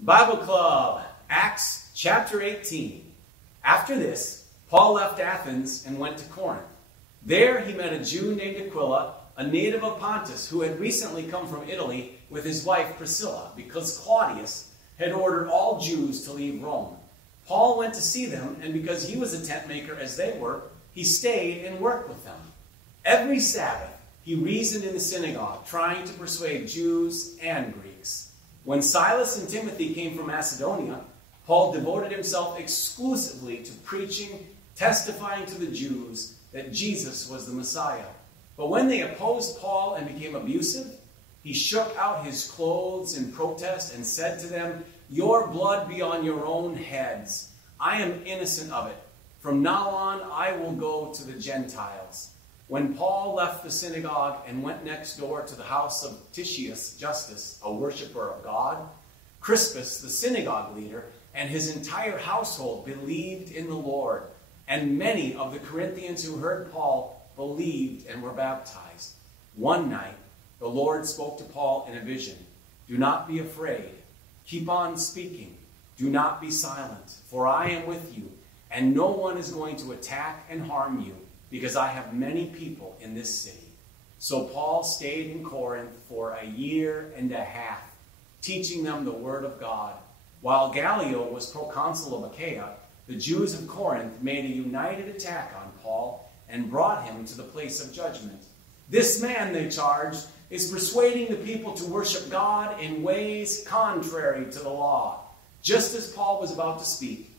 Bible Club, Acts chapter 18. After this, Paul left Athens and went to Corinth. There he met a Jew named Aquila, a native of Pontus, who had recently come from Italy with his wife Priscilla, because Claudius had ordered all Jews to leave Rome. Paul went to see them, and because he was a tent maker as they were, he stayed and worked with them. Every Sabbath he reasoned in the synagogue, trying to persuade Jews and Greeks. When Silas and Timothy came from Macedonia, Paul devoted himself exclusively to preaching, testifying to the Jews that Jesus was the Messiah. But when they opposed Paul and became abusive, he shook out his clothes in protest and said to them, "Your blood be on your own heads. I am innocent of it. From now on, I will go to the Gentiles." When Paul left the synagogue and went next door to the house of Titius Justus, a worshiper of God, Crispus, the synagogue leader, and his entire household believed in the Lord. And many of the Corinthians who heard Paul believed and were baptized. One night, the Lord spoke to Paul in a vision. "Do not be afraid. Keep on speaking. Do not be silent, for I am with you, and no one is going to attack and harm you, because I have many people in this city." So Paul stayed in Corinth for a year and a half, teaching them the word of God. While Gallio was proconsul of Achaia, the Jews of Corinth made a united attack on Paul and brought him to the place of judgment. "This man," they charged, "is persuading the people to worship God in ways contrary to the law." Just as Paul was about to speak,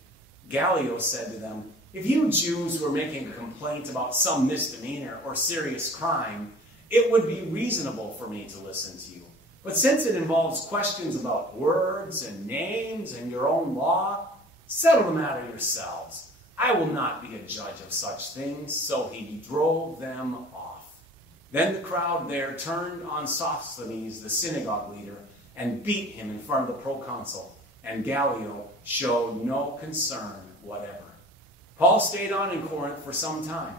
Gallio said to them, "If you Jews were making a complaint about some misdemeanor or serious crime, it would be reasonable for me to listen to you. But since it involves questions about words and names and your own law, settle the matter yourselves. I will not be a judge of such things." So he drove them off. Then the crowd there turned on Sosthenes, the synagogue leader, and beat him in front of the proconsul, and Gallio showed no concern whatever. Paul stayed on in Corinth for some time.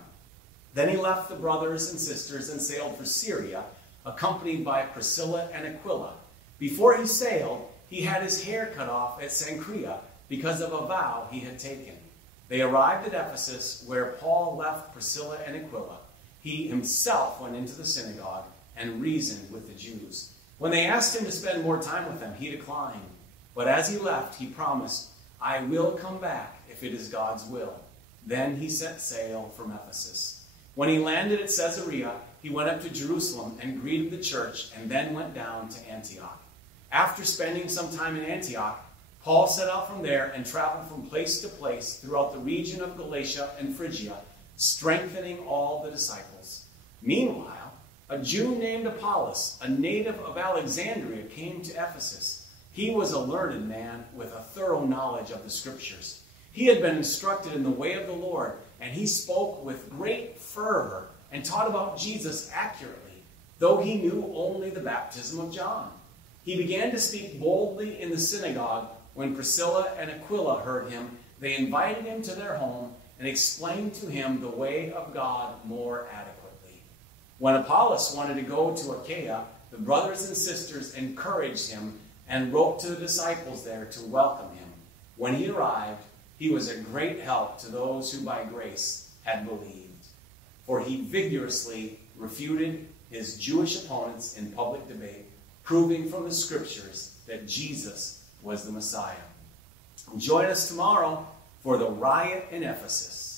Then he left the brothers and sisters and sailed for Syria, accompanied by Priscilla and Aquila. Before he sailed, he had his hair cut off at Cenchrea because of a vow he had taken. They arrived at Ephesus, where Paul left Priscilla and Aquila. He himself went into the synagogue and reasoned with the Jews. When they asked him to spend more time with them, he declined. But as he left, he promised, "I will come back if it is God's will." Then he set sail from Ephesus. When he landed at Caesarea, he went up to Jerusalem and greeted the church, and then went down to Antioch. After spending some time in Antioch, Paul set out from there and traveled from place to place throughout the region of Galatia and Phrygia, strengthening all the disciples. Meanwhile, a Jew named Apollos, a native of Alexandria, came to Ephesus. He was a learned man with a thorough knowledge of the Scriptures. He had been instructed in the way of the Lord, and he spoke with great fervor and taught about Jesus accurately, though he knew only the baptism of John. He began to speak boldly in the synagogue. When Priscilla and Aquila heard him, they invited him to their home and explained to him the way of God more adequately. When Apollos wanted to go to Achaia, the brothers and sisters encouraged him and wrote to the disciples there to welcome him. When he arrived, he was a great help to those who by grace had believed, for he vigorously refuted his Jewish opponents in public debate, proving from the Scriptures that Jesus was the Messiah. Join us tomorrow for the riot in Ephesus.